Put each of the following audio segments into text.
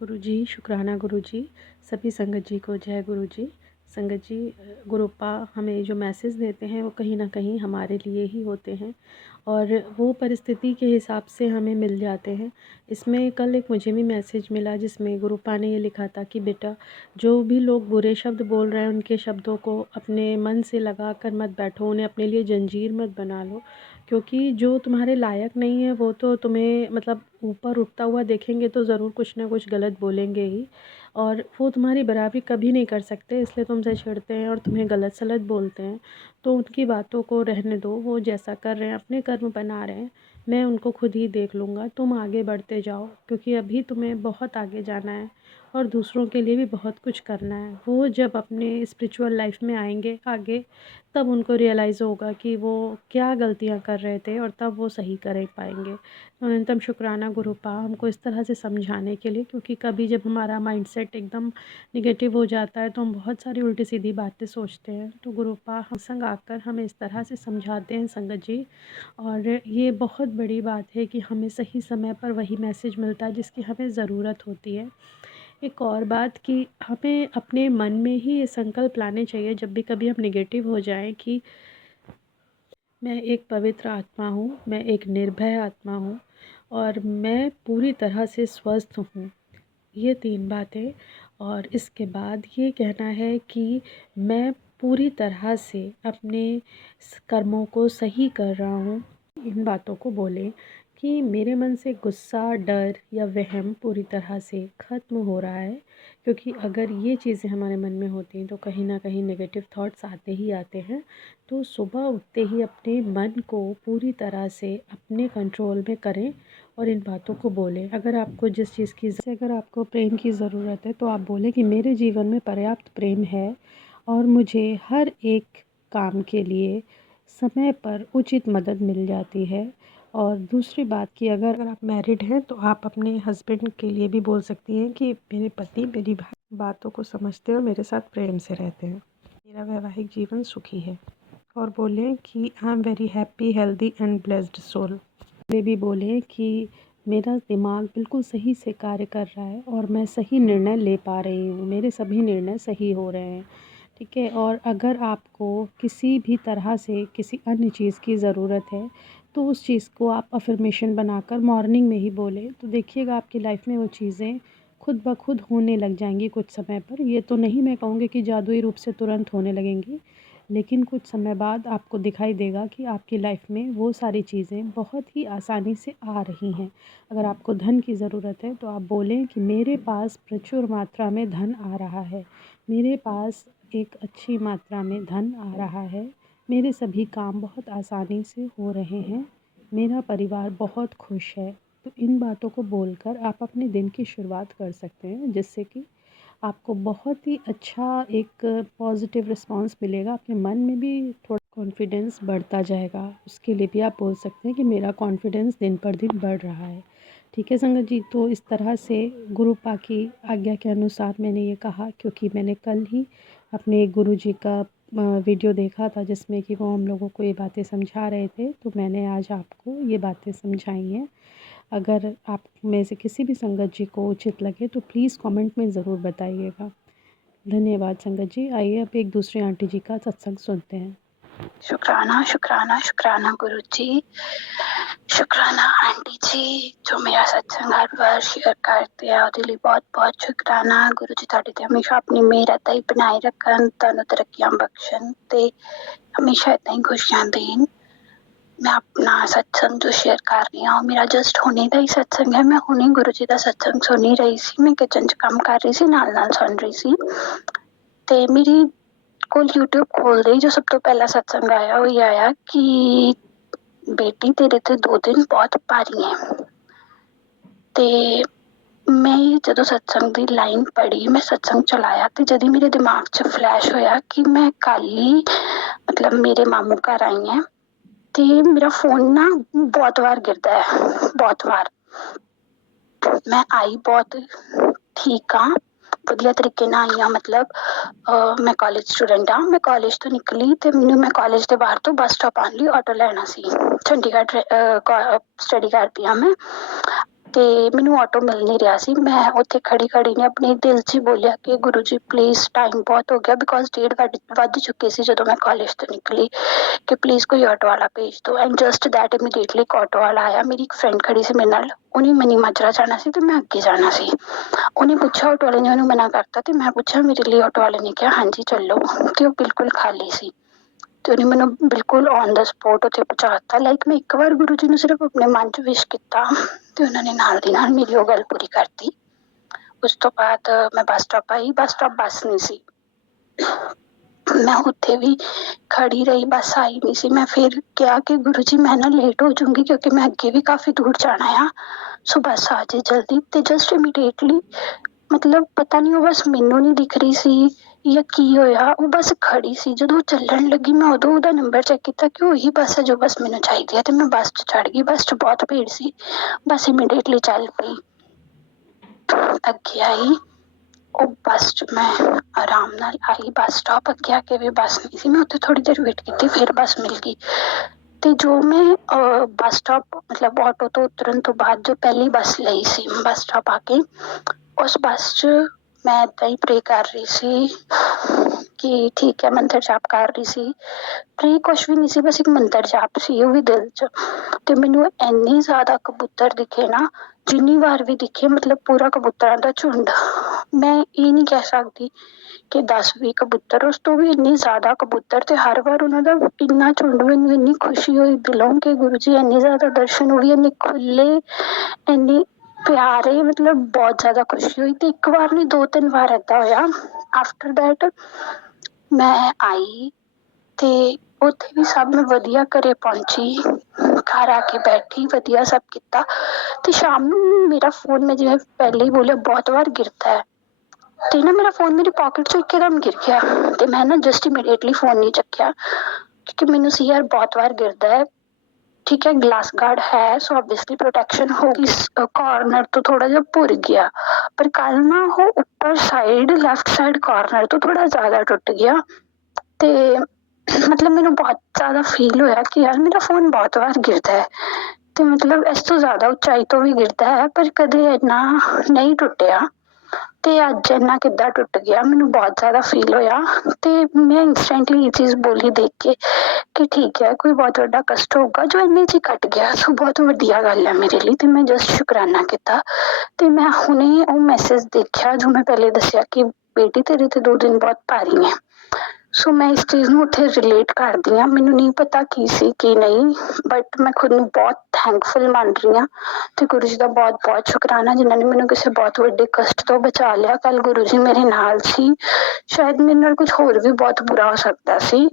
गुरु जी, शुक्राना गुरु जी। सभी संगत जी को जय गुरु जी। संगत जी, गुरुपा हमें जो मैसेज देते हैं वो कहीं न कहीं हमारे लिए ही होते हैं और वो परिस्थिति के हिसाब से हमें मिल जाते हैं। इसमें कल एक मुझे भी मैसेज मिला जिसमें गुरुपा ने ये लिखा था कि बेटा, जो भी लोग बुरे शब्द बोल रहे हैं उनके शब्दों को अपने मन से लगा कर मत बैठो, उन्हें अपने लिए जंजीर मत बना लो, क्योंकि जो तुम्हारे लायक नहीं है वो तो तुम्हें मतलब ऊपर उठता हुआ देखेंगे तो ज़रूर कुछ ना कुछ गलत बोलेंगे ही, और वो तुम्हारी बराबरी कभी नहीं कर सकते, इसलिए तुमसे चिढ़ते हैं और तुम्हें गलत सलत बोलते हैं। तो उनकी बातों को रहने दो, वो जैसा कर रहे हैं अपने कर्म बना रहे हैं, मैं उनको खुद ही देख लूँगा। तुम आगे बढ़ते जाओ, क्योंकि अभी तुम्हें बहुत आगे जाना है और दूसरों के लिए भी बहुत कुछ करना है। वो जब अपने स्पिरिचुअल लाइफ में आएंगे आगे, तब उनको रियलाइज़ होगा कि वो क्या गलतियाँ कर रहे थे और तब वो सही कर पाएंगे। तो अनंतम शुक्राना गुरुपा हमको इस तरह से समझाने के लिए, क्योंकि कभी जब हमारा माइंडसेट एकदम निगेटिव हो जाता है तो हम बहुत सारी उल्टी सीधी बातें सोचते हैं। तो गुरुपा हम संग आकर हमें इस तरह से समझाते हैं संगत जी, और ये बहुत बड़ी बात है कि हमें सही समय पर वही मैसेज मिलता है जिसकी हमें ज़रूरत होती है। एक और बात कि हमें अपने मन में ही ये संकल्प लाने चाहिए जब भी कभी हम निगेटिव हो जाएं कि मैं एक पवित्र आत्मा हूँ, मैं एक निर्भय आत्मा हूँ और मैं पूरी तरह से स्वस्थ हूँ। ये 3 बातें, और इसके बाद ये कहना है कि मैं पूरी तरह से अपने कर्मों को सही कर रहा हूँ। इन बातों को बोलें कि मेरे मन से गुस्सा, डर या वहम पूरी तरह से ख़त्म हो रहा है, क्योंकि अगर ये चीज़ें हमारे मन में होती हैं तो कहीं ना कहीं नेगेटिव थॉट्स आते ही आते हैं। तो सुबह उठते ही अपने मन को पूरी तरह से अपने कंट्रोल में करें और इन बातों को बोलें। अगर आपको जिस चीज़ की अगर आपको प्रेम की ज़रूरत है तो आप बोलें कि मेरे जीवन में पर्याप्त प्रेम है और मुझे हर एक काम के लिए समय पर उचित मदद मिल जाती है। और दूसरी बात कि अगर आप मैरिड हैं तो आप अपने हस्बैंड के लिए भी बोल सकती हैं कि मेरे पति मेरी बातों को समझते हैं और मेरे साथ प्रेम से रहते हैं, मेरा वैवाहिक जीवन सुखी है। और बोलें कि I am very happy, healthy and blessed soul. ये भी बोलें कि मेरा दिमाग बिल्कुल सही से कार्य कर रहा है और मैं सही निर्णय ले पा रही हूँ, मेरे सभी निर्णय सही हो रहे हैं। ठीक है। और अगर आपको किसी भी तरह से किसी अन्य चीज़ की ज़रूरत है तो उस चीज़ को आप अफ़र्मेशन बनाकर मॉर्निंग में ही बोलें, तो देखिएगा आपकी लाइफ में वो चीज़ें खुद ब खुद होने लग जाएंगी कुछ समय पर। ये तो नहीं मैं कहूँगी कि जादुई रूप से तुरंत होने लगेंगी, लेकिन कुछ समय बाद आपको दिखाई देगा कि आपकी लाइफ में वो सारी चीज़ें बहुत ही आसानी से आ रही हैं। अगर आपको धन की ज़रूरत है तो आप बोलें कि मेरे पास प्रचुर मात्रा में धन आ रहा है, मेरे पास एक अच्छी मात्रा में धन आ रहा है, मेरे सभी काम बहुत आसानी से हो रहे हैं, मेरा परिवार बहुत खुश है। तो इन बातों को बोलकर आप अपने दिन की शुरुआत कर सकते हैं, जिससे कि आपको बहुत ही अच्छा एक पॉजिटिव रिस्पांस मिलेगा। आपके मन में भी थोड़ा कॉन्फिडेंस बढ़ता जाएगा। उसके लिए भी आप बोल सकते हैं कि मेरा कॉन्फिडेंस दिन पर दिन बढ़ रहा है। ठीक है संगत जी, तो इस तरह से गुरुपा की आज्ञा के अनुसार मैंने ये कहा, क्योंकि मैंने कल ही अपने गुरु जी का वीडियो देखा था जिसमें कि वो हम लोगों को ये बातें समझा रहे थे, तो मैंने आज आपको ये बातें समझाई हैं। अगर आप में से किसी भी संगत जी को उचित लगे तो प्लीज़ कमेंट में ज़रूर बताइएगा। धन्यवाद संगत जी। आइए अब एक दूसरी आंटी जी का सत्संग सुनते हैं। शुक्राना शुक्राना शुक्राना गुरु जी, शुक्राना आंटी जी जो मेरा सत्संग हर बार शेयर करते हैं, ਉਹਦੇ ਲਈ बहुत बहुत शुक्राना। गुरु जी ਤੁਹਾਡੇ ਤੇ ਹਮੇਸ਼ਾ ਆਪਣੀ ਮਿਹਰ ਏਦਾਂ ਹੀ ਬਣਾਈ ਰੱਖਣ, ਤੁਹਾਨੂੰ ਤਰੱਕੀਆਂ ਬਖਸ਼ਣ ਤੇ ਹਮੇਸ਼ਾ ਏਦਾਂ ਹੀ ਖੁਸ਼ੀਆਂ ਦੇਣ। मैं अपना सत्संग जो शेयर कर रही हूँ मेरा जस्ट हुणे का ही सत्संग है। मैं हुणे गुरु जी का सत्संग सुन ही रही सी, मैं किचन च काम कर रही सी, नाल नाल सुन रही सी ते मेरी ਕੋਲ YouTube ਖੋਲਦੇ ਹੀ ਜੋ ਸਭ ਤੋਂ ਪਹਿਲਾ ਸਤਸੰਗ ਆਇਆ ਉਹ ਇਹ ਆਇਆ ਕਿ ਬੇਟੀ ਤੇਰੇ ਤੇ 2 ਦਿਨ ਬਹੁਤ ਭਾਰੀ ਹੈ। ਤੇ ਮੈਂ ਜਦੋਂ ਸਤਸੰਗ ਦੀ ਲਾਈਨ ਪੜ੍ਹੀ, ਮੈਂ ਸਤਸੰਗ ਚਲਾਇਆ ਤੇ ਜਦ ਹੀ ਮੇਰੇ ਦਿਮਾਗ 'ਚ ਫਲੈਸ਼ ਹੋਇਆ ਕਿ ਮੈਂ ਕੱਲ ਹੀ ਮਤਲਬ ਮੇਰੇ ਮਾਮੂ ਘਰ ਆਈ ਹਾਂ ਤੇ ਮੇਰਾ ਫੋਨ ਨਾ ਬਹੁਤ ਵਾਰ ਗਿਰਦਾ ਹੈ, ਬਹੁਤ ਵਾਰ। ਮੈਂ ਆਈ ਬਹੁਤ ਠੀਕ ਹਾਂ, ਵਧੀਆ ਤਰੀਕੇ ਨਾਲ ਆਈ ਹਾਂ। ਮਤਲਬ ਮੈਂ ਕਾਲਜ ਸਟੂਡੈਂਟ ਹਾਂ। ਮੈਂ ਕਾਲਜ ਤੋਂ ਨਿਕਲੀ ਤੇ ਮੈਨੂੰ ਮੈਂ ਕਾਲਜ ਦੇ ਬਾਹਰ ਤੋਂ ਬੱਸ ਸਟਾਪ ਆਉਣ ਲਈ ਆਟੋ ਲੈਣਾ ਸੀ। ਚੰਡੀਗੜ੍ਹ ਸਟੱਡੀ ਕਰਦੀ ਹਾਂ ਮੈਂ ਤੇ ਮੈਨੂੰ ਆਟੋ ਮਿਲ ਨਹੀਂ ਰਿਹਾ ਸੀ। ਮੈਂ ਉੱਥੇ ਖੜੀ ਨੇ ਆਪਣੇ ਦਿਲ 'ਚ ਹੀ ਬੋਲਿਆ ਕਿ ਗੁਰੂ ਜੀ ਪਲੀਜ਼ ਟਾਈਮ ਬਹੁਤ ਹੋ ਗਿਆ, ਬਿਕੋਜ਼ 1:30 ਵੱਜ ਚੁੱਕੇ ਸੀ ਜਦੋਂ ਮੈਂ ਕਾਲਜ ਤੋਂ ਨਿਕਲੀ, ਕਿ ਪਲੀਜ਼ ਕੋਈ ਆਟੋ ਵਾਲਾ ਭੇਜ ਦਿਓ। ਐਂਡ ਜਸਟ ਦੈਟ ਇਮੀਡੀਏਟਲੀ ਇੱਕ ਆਟੋ ਵਾਲਾ ਆਇਆ। ਮੇਰੀ ਇੱਕ ਫਰੈਂਡ ਖੜੀ ਸੀ ਮੇਰੇ ਨਾਲ, ਉਹਨੇ ਮਨੀ ਮਾਜਰਾ ਜਾਣਾ ਸੀ ਤੇ ਮੈਂ ਅੱਗੇ ਜਾਣਾ ਸੀ। ਉਹਨੇ ਪੁੱਛਿਆ, ਆਟੋ ਵਾਲੇ ਨੇ ਉਹਨੂੰ ਮਨਾ ਕਰਤਾ ਤੇ ਮੈਂ ਪੁੱਛਿਆ ਮੇਰੇ ਲਈ, ਆਟੋ ਵਾਲੇ ਨੇ ਕਿਹਾ ਹਾਂਜੀ ਚੱਲੋ, ਤੇ ਉਹ ਬਿਲਕੁਲ ਖਾਲੀ ਸੀ। ਤੇ ਉਹਨੇ ਮੈਨੂੰ ਬਿਲਕੁਲ ਔਨ ਦਾ ਸਪੋਟ ਉੱਥੇ ਪਹੁੰਚਾ ਦਿੱਤਾ। ਲਾਈਕ ਮੈਂ ਇੱਕ ਵਾਰ ਗੁਰੂ ਜੀ ਨੂੰ ਸਿਰਫ ਆਪਣੇ ਮਨ 'ਚ ਵਿਸ਼ ਕੀਤਾ ਤੇ ਉਹਨਾਂ ਨੇ ਨਾਲ ਦੀ ਨਾਲ ਮੇਰੀ ਉਹ ਗੱਲ ਪੂਰੀ ਕਰਤੀ। ਉਸ ਤੋਂ ਬਾਅਦ ਮੈਂ ਬੱਸ ਸਟਾਪ ਆਈ, ਬੱਸ ਸਟਾਪ ਬੱਸ ਨਹੀਂ ਸੀ। ਮੈਂ ਉੱਥੇ ਵੀ ਖੜੀ ਰਹੀ, ਬੱਸ ਆਈ ਨਹੀਂ ਸੀ। ਮੈਂ ਫਿਰ ਕਿਹਾ ਕਿ ਗੁਰੂ ਜੀ ਮੈਂ ਨਾ ਲੇਟ ਹੋ ਜਾਊਂਗੀ ਕਿਉਂਕਿ ਮੈਂ ਅੱਗੇ ਵੀ ਕਾਫੀ ਦੂਰ ਜਾਣਾ ਆ, ਸੋ ਬੱਸ ਆ ਜੇ ਜਲਦੀ। ਤੇ ਜਸਟ ਇਮੀਡੀਏਟਲੀ ਮਤਲਬ ਪਤਾ ਨਹੀਂ ਉਹ ਬੱਸ ਮੈਨੂੰ ਨਹੀਂ ਦਿਖ ਰਹੀ ਸੀ ਜਾਂ ਕੀ ਹੋਇਆ, ਉਹ ਬੱਸ ਖੜੀ ਸੀ। ਜਦੋਂ ਉਹ ਚੱਲਣ ਲੱਗੀ ਮੈਂ ਉਦੋਂ ਉਹਦਾ ਨੰਬਰ ਚੈੱਕ ਕੀਤਾ ਕਿ ਉਹੀ ਬੱਸ ਹੈ ਜੋ ਬੱਸ ਮੈਨੂੰ ਚਾਹੀਦੀ ਹੈ, ਤੇ ਮੈਂ ਬੱਸ 'ਚ ਚੜ੍ਹ ਗਈ। ਬੱਸ 'ਚ ਬਹੁਤ ਭੀੜ ਸੀ, ਬੱਸ ਇਮੀਡੀਏਟਲੀ ਚੱਲ ਪਈ। ਅੱਗੇ ਆਈ ਉਹ ਬੱਸ 'ਚ, ਮੈਂ ਆਰਾਮ ਨਾਲ ਆਈ ਬੱਸ ਸਟਾਪ। ਅੱਗੇ ਆ ਕੇ ਵੀ ਬੱਸ ਨਹੀਂ ਸੀ। ਮੈਂ ਉੱਥੇ ਥੋੜ੍ਹੀ ਦੇਰ ਵੇਟ ਕੀਤੀ, ਫਿਰ ਬੱਸ ਮਿਲ ਗਈ। ਤੇ ਜੋ ਮੈਂ ਬੱਸ ਸਟਾਪ ਮਤਲਬ ਆਟੋ ਤੋਂ ਉਤਰਨ ਤੋਂ ਬਾਅਦ ਜੋ ਪਹਿਲੀ ਬੱਸ ਲਈ ਸੀ, ਬੱਸ ਸਟਾਪ ਆ ਕੇ ਉਸ ਬੱਸ 'ਚ ਮੈਂ ਏਦਾਂ ਹੀ ਪ੍ਰੇ ਕਰ ਰਹੀ ਸੀ ਕਿ ਠੀਕ ਹੈ, ਮੰਤਰ ਜਾਪ ਕਰ ਰਹੀ ਸੀ। ਪ੍ਰੇ ਕੁਛ ਵੀ ਨਹੀਂ ਸੀ, ਬਸ ਇੱਕ ਮੰਤਰ ਜਾਪ ਸੀ, ਉਹ ਵੀ ਦਿਲ 'ਚ। ਤੇ ਮੈਨੂੰ ਇੰਨੇ ਜ਼ਿਆਦਾ ਕਬੂਤਰ ਦਿਖੇ ਨਾ, ਜਿੰਨੀ ਵਾਰ ਵੀ ਦਿਖੇ ਮਤਲਬ ਪੂਰਾ ਕਬੂਤਰਾਂ ਦਾ ਝੁੰਡ। ਮੈਂ ਇਹ ਨਹੀਂ ਕਹਿ ਸਕਦੀ ਕਿ 10-20 ਕਬੂਤਰ, ਉਸ ਤੋਂ ਵੀ ਇੰਨੇ ਜ਼ਿਆਦਾ ਕਬੂਤਰ, ਤੇ ਹਰ ਵਾਰ ਉਹਨਾਂ ਦਾ ਇੰਨਾ ਝੁੰਡ। ਮੈਨੂੰ ਇੰਨੀ ਖੁਸ਼ੀ ਹੋਈ ਦਿਲੋਂ ਕਿ ਗੁਰੂ ਜੀ ਇੰਨੇ ਜ਼ਿਆਦਾ ਦਰਸ਼ਨ ਹੋ ਗਏ, ਇੰਨੇ ਖੁੱਲੇ, ਇੰਨੇ ਪਿਆਰੇ, ਮਤਲਬ ਬਹੁਤ ਜ਼ਿਆਦਾ ਖੁਸ਼ੀ ਹੋਈ। ਤੇ ਇੱਕ ਵਾਰ ਨਹੀਂ 2-3 ਵਾਰ ਏਦਾਂ ਹੋਇਆ। ਆਫਟਰ ਦੈਟ ਮੈਂ ਆਈ ਤੇ ਉੱਥੇ ਵੀ ਸਭ ਨੂੰ ਵਧੀਆ, ਘਰੇ ਪਹੁੰਚੀ, ਘਰ ਆ ਕੇ ਬੈਠੀ, ਵਧੀਆ ਸਭ ਕੀਤਾ। ਤੇ ਸ਼ਾਮ ਨੂੰ ਮੇਰਾ ਫੋਨ, ਮੈਂ ਜਿਵੇਂ ਪਹਿਲੇ ਹੀ ਬੋਲਿਆ ਬਹੁਤ ਵਾਰ ਗਿਰਦਾ ਹੈ, ਤੇ ਨਾ ਮੇਰਾ ਫੋਨ ਮੇਰੀ ਪਾਕਟ 'ਚੋਂ ਇੱਕਦਮ ਗਿਰ ਗਿਆ। ਤੇ ਮੈਂ ਨਾ ਜਸਟ ਇਮੀਡੀਏਟਲੀ ਫੋਨ ਨਹੀਂ ਚੱਕਿਆ ਕਿਉਂਕਿ ਮੈਨੂੰ ਸੀ ਯਾਰ ਬਹੁਤ ਵਾਰ ਗਿਰਦਾ ਹੈ। ਠੀਕ ਹੈ, ਗਲਾਸ ਗਾਰਡ ਹੈ ਸੋ ਓਬਵੀਅਸਲੀ ਪ੍ਰੋਟੈਕਸ਼ਨ ਹੋਗੀ। ਕਾਰਨਰ ਤੋਂ ਥੋੜਾ ਜਿਹਾ ਭੁਰ ਗਿਆ, ਪਰ ਕੱਲ ਨਾ ਉਹ ਉੱਪਰ ਸਾਈਡ ਲੈਫਟ ਸਾਈਡ ਕਾਰਨਰ ਤੋਂ ਥੋੜਾ ਜ਼ਿਆਦਾ ਟੁੱਟ ਗਿਆ। ਤੇ ਮਤਲਬ ਮੈਨੂੰ ਬਹੁਤ ਜ਼ਿਆਦਾ ਫੀਲ ਹੋਇਆ ਕਿ ਯਾਰ ਮੇਰਾ ਫੋਨ ਬਹੁਤ ਵਾਰ ਗਿਰਦਾ ਹੈ, ਤੇ ਮਤਲਬ ਇਸ ਤੋਂ ਜ਼ਿਆਦਾ ਉਚਾਈ ਤੋਂ ਵੀ ਗਿਰਦਾ ਹੈ ਪਰ ਕਦੇ ਇੰਨਾ ਨਹੀਂ ਟੁੱਟਿਆ। ਤੇ ਅੱਜ ਇੰਨਾ ਕਿੱਦਾਂ ਟੁੱਟ ਗਿਆ, ਮੈਨੂੰ ਬਹੁਤ ਜ਼ਿਆਦਾ ਫੀਲ ਹੋਇਆ। ਤੇ ਮੈਂ ਇੰਸਟੈਂਟਲੀ ਇਹ ਚੀਜ਼ ਬੋਲੀ ਦੇਖ ਕੇ ਕਿ ਠੀਕ ਹੈ, ਕੋਈ ਬਹੁਤ ਵੱਡਾ ਕਸ਼ਟ ਹੋਊਗਾ ਜੋ ਇੰਨੇ 'ਚ ਹੀ ਘੱਟ ਗਿਆ, ਸੋ ਬਹੁਤ ਵਧੀਆ ਗੱਲ ਹੈ ਮੇਰੇ ਲਈ। ਤੇ ਮੈਂ ਜਸਟ ਸ਼ੁਕਰਾਨਾ ਕੀਤਾ। ਤੇ ਮੈਂ ਹੁਣੇ ਉਹ ਮੈਸੇਜ ਦੇਖਿਆ ਜੋ ਮੈਂ ਪਹਿਲੇ ਦੱਸਿਆ ਕਿ ਬੇਟੀ ਤੇਰੇ ਤੇ 2 ਦਿਨ ਬਹੁਤ ਭਾਰੀ ਹੈ। ਸੋ ਮੈਂ ਇਸ ਚੀਜ਼ ਨੂੰ ਉੱਥੇ ਰਿਲੇਟ ਕਰਦੀ ਹਾਂ। ਮੈਨੂੰ ਨਹੀਂ ਪਤਾ ਕੀ ਸੀ ਕੀ ਨਹੀਂ, ਬਟ ਮੈਂ ਖੁਦ ਨੂੰ ਬਹੁਤ ਥੈਂਕਫੁਲ ਮੰਨ ਰਹੀ ਹਾਂ। ਤੇ ਗੁਰੂ ਜੀ ਦਾ ਬਹੁਤ ਬਹੁਤ ਸ਼ੁਕਰਾਨਾ ਜਿਨ੍ਹਾਂ ਨੇ ਮੈਨੂੰ ਕਿਸੇ ਬਹੁਤ ਵੱਡੇ ਕਸ਼ਟ ਤੋਂ ਬਚਾ ਲਿਆ। ਕੱਲ ਗੁਰੂ ਜੀ ਮੇਰੇ ਨਾਲ ਸੀ, ਸ਼ਾਇਦ ਮੇਰੇ ਨਾਲ ਕੁਛ ਹੋਰ ਵੀ ਬਹੁਤ ਬੁਰਾ ਹੋ ਸਕਦਾ ਸੀ,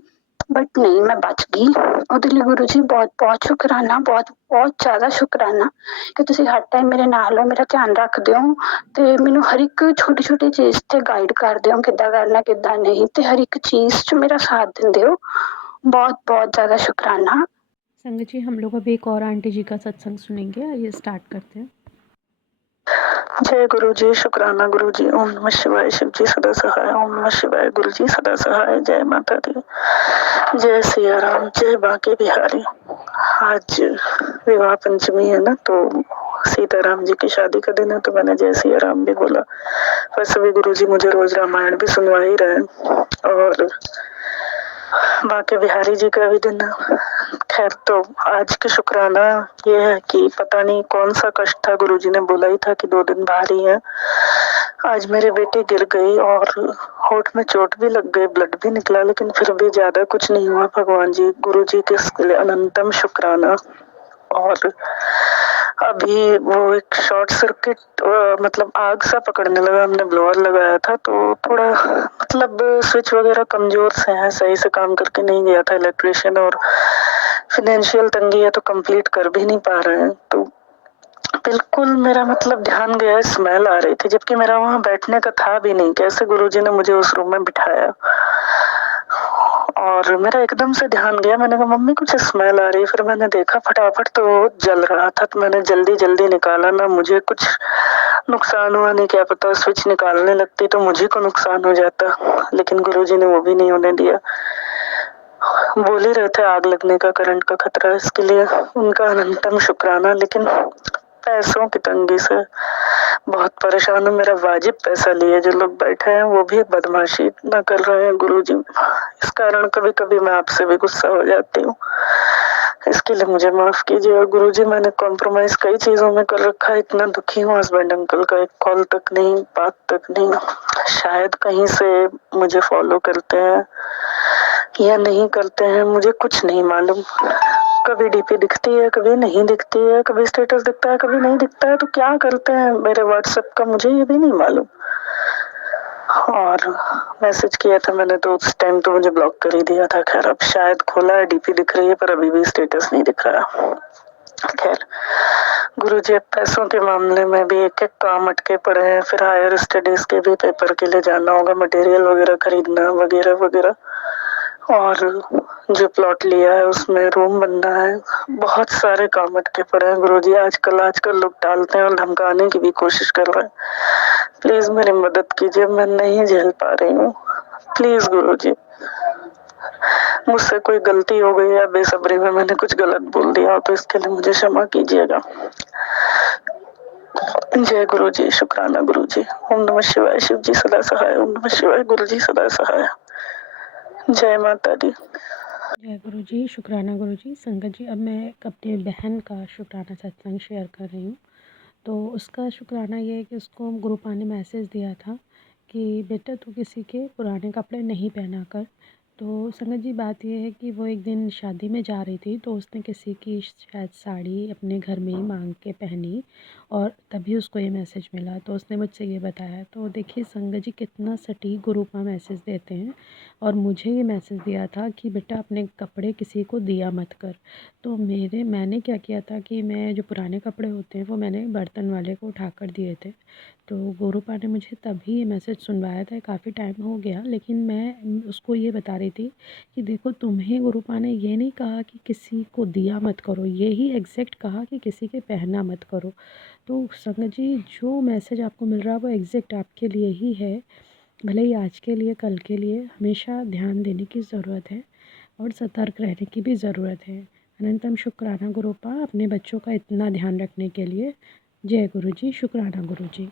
ਬਟ ਨਹੀਂ, ਮੈਂ ਬਚ ਗਈ। ਉਹਦੇ ਲਈ ਗੁਰੂ ਜੀ ਬਹੁਤ ਬਹੁਤ ਸ਼ੁਕਰਾਨਾ, ਬਹੁਤ ਬਹੁਤ ਜ਼ਿਆਦਾ ਸ਼ੁਕਰਾਨਾ ਕਿ ਤੁਸੀਂ ਹਰ ਟਾਈਮ ਮੇਰੇ ਨਾਲ ਹੋ, ਮੇਰਾ ਧਿਆਨ ਰੱਖਦੇ ਹੋ, ਤੇ ਮੈਨੂੰ ਹਰ ਇੱਕ ਛੋਟੀ ਛੋਟੀ ਚੀਜ਼ ਤੇ ਗਾਈਡ ਕਰਦੇ ਹੋ, ਕਿੱਦਾਂ ਕਰਨਾ ਕਿੱਦਾਂ ਨਹੀਂ, ਤੇ ਹਰ ਇੱਕ चीज जो मेरा साथ देते हो। बहुत बहुत ज़्यादा शुक्राना। संगत जी, हम लोग अब एक और आंटी जी का सत्संग सुनेंगे। आइए स्टार्ट करते हैं। जय गुरु जी, शुक्राना गुरु जी। ओम नमः शिवाय, शिव जी सदा सहाय। ओम नमः शिवाय, गुरु जी सदा सहाय। जय माता दी, जय सिया राम, जय बांके बिहारी। आज विवाह पंचमी है ना, तो सीताराम जी की शादी का दिन है, तो मैंने जय सिया राम भी बोला। वैसे भी गुरु जी मुझे रोज रामायण भी सुनवा ही रहे हैं, और बांके बिहारी जी का भी दिन है। खैर, तो आज की शुक्राना ये है कि पता नहीं कौन सा कष्ट था, गुरुजी ने बोला ही था कि 2 दिन भारी है। आज मेरे बेटे गिर गई और होठ में चोट भी लग गई, ब्लड भी निकला, लेकिन फिर भी ज्यादा कुछ नहीं हुआ। भगवान जी, गुरु जी के इसके लिए अनंतम शुक्राना। और अभी वो एक शॉर्ट सर्किट मतलब आग सा पकड़ने लगा, हमने ब्लोअर लगाया था, तो थोड़ा मतलब स्विच वगैरह कमजोर से हैं, सही से काम करके नहीं गया था इलेक्ट्रिशियन, और फाइनेंशियल तंगी है तो कंप्लीट कर भी नहीं पा रहे हैं। तो बिल्कुल मेरा मतलब ध्यान गया, स्मेल आ रही थी, जबकि मेरा वहां बैठने का था भी नहीं। कैसे गुरुजी ने मुझे उस रूम में बिठाया, और मेरा एकदम से ध्यान गया। मैंने कहा मम्मी कुछ स्मेल आ रही है, फिर मैंने देखा फटाफट तो जल रहा था, तो मैंने जल्दी जल्दी निकाला ना। मुझे कुछ नुकसान हुआ नहीं, क्या पता स्विच निकालने लगती तो मुझे को नुकसान हो जाता, लेकिन गुरुजी ने वो भी नहीं होने दिया। बोल ही रहे थे आग लगने का, करंट का खतरा, इसके लिए उनका अनंतम शुक्राना। लेकिन पैसों की तंगी से बहुत परेशान हूँ। मेरा वाजिब पैसा लिए जो लोग बैठे हैं वो भी बदमाशी इतना कर रहे हैं गुरुजी। इस कारण कभी-कभी मैं आपसे भी गुस्सा हो जाती हूँ। इसके लिए मुझे माफ़ कीजिए। और गुरुजी मैंने कॉम्प्रोमाइज़ कई चीज़ों में कर रखा है। इतना दुखी हूँ हस्बैंड अंकल का एक कॉल तक नहीं, बात तक नहीं। शायद कहीं से मुझे फ़ॉलो करते हैं या नहीं करते हैं, मुझे कुछ नहीं मालूम। कभी डीपी दिखती है, कभी नहीं दिखती है, कभी स्टेटस दिखता है, कभी नहीं दिखता है, तो क्या करते हैं मेरे व्हाट्सएप का मुझे ये भी नहीं मालूम। और मैसेज किया था मैंने तो उस टाइम तो मुझे ब्लॉक कर ही दिया था। खैर अब शायद खोला है, डीपी दिख रही है पर अभी भी स्टेटस नहीं दिख रहा। खैर गुरुजी अब पैसों के मामले में भी एक-एक काम अटके पड़े हैं। फिर हायर स्टडीज़ के भी पेपर के लिए जाना होगा, मटेरियल वगैरह खरीदना वगैरह-वगैरह। और जो प्लॉट लिया है उसमें रूम बनना है। बहुत सारे काम अटके पड़े हैं गुरुजी। आजकल लोग टालते हैं और धमकाने की भी कोशिश कर रहे हैं। प्लीज़ मेरी मदद कीजिए, मैं नहीं झेल पा रही हूँ। प्लीज़ गुरुजी। मुझसे कोई गलती हो गई या बेसब्री में मैंने कुछ गलत बोल दिया हो तो इसके लिए मुझे क्षमा कीजिएगा। जय गुरुजी, शुक्राना गुरुजी। ओम नमः शिवाय, शिव जी सदा सहाय। ओम नमः शिवाय, गुरुजी सदा सहाय। जय माता दी। जय गुरु जी, शुक्राना गुरु जी। संगत जी, अब मैं अपनी बहन का शुक्राना सत्संग शेयर कर रही हूँ। तो उसका शुक्राना ये है कि उसको गुरुपा ने मैसेज दिया था कि बेटा तू किसी के पुराने कपड़े नहीं पहना कर। तो संगत जी बात ये है कि वो एक दिन शादी में जा रही थी तो उसने किसी की शायद साड़ी अपने घर में ही मांग के पहनी और तभी उसको ये मैसेज मिला। तो उसने मुझसे ये बताया। तो देखिए संगत जी कितना सटीक गुरुपा मैसेज देते हैं। और मुझे ये मैसेज दिया था कि बेटा अपने कपड़े किसी को दिया मत कर। तो मैंने क्या किया था कि मैं जो पुराने कपड़े होते हैं वो मैंने बर्तन वाले को उठाकर दिए थे। तो गुरुपा ने मुझे तभी ये मैसेज सुनवाया था। काफ़ी टाइम हो गया लेकिन मैं उसको ये बता रही थी कि देखो तुम्हें गुरुपा ने ये नहीं कहा कि किसी को दिया मत करो, ये ही एग्जैक्ट कहा कि किसी के पहना मत करो। तो संगत जी जो मैसेज आपको मिल रहा है वो एग्जैक्ट आपके लिए ही है। भले ही आज के लिए, कल के लिए हमेशा ध्यान देने की ज़रूरत है और सतर्क रहने की भी ज़रूरत है। अनंतम शुक्राना गुरुपा अपने बच्चों का इतना ध्यान रखने के लिए। जय गुरु जी, शुक्राना गुरु जी।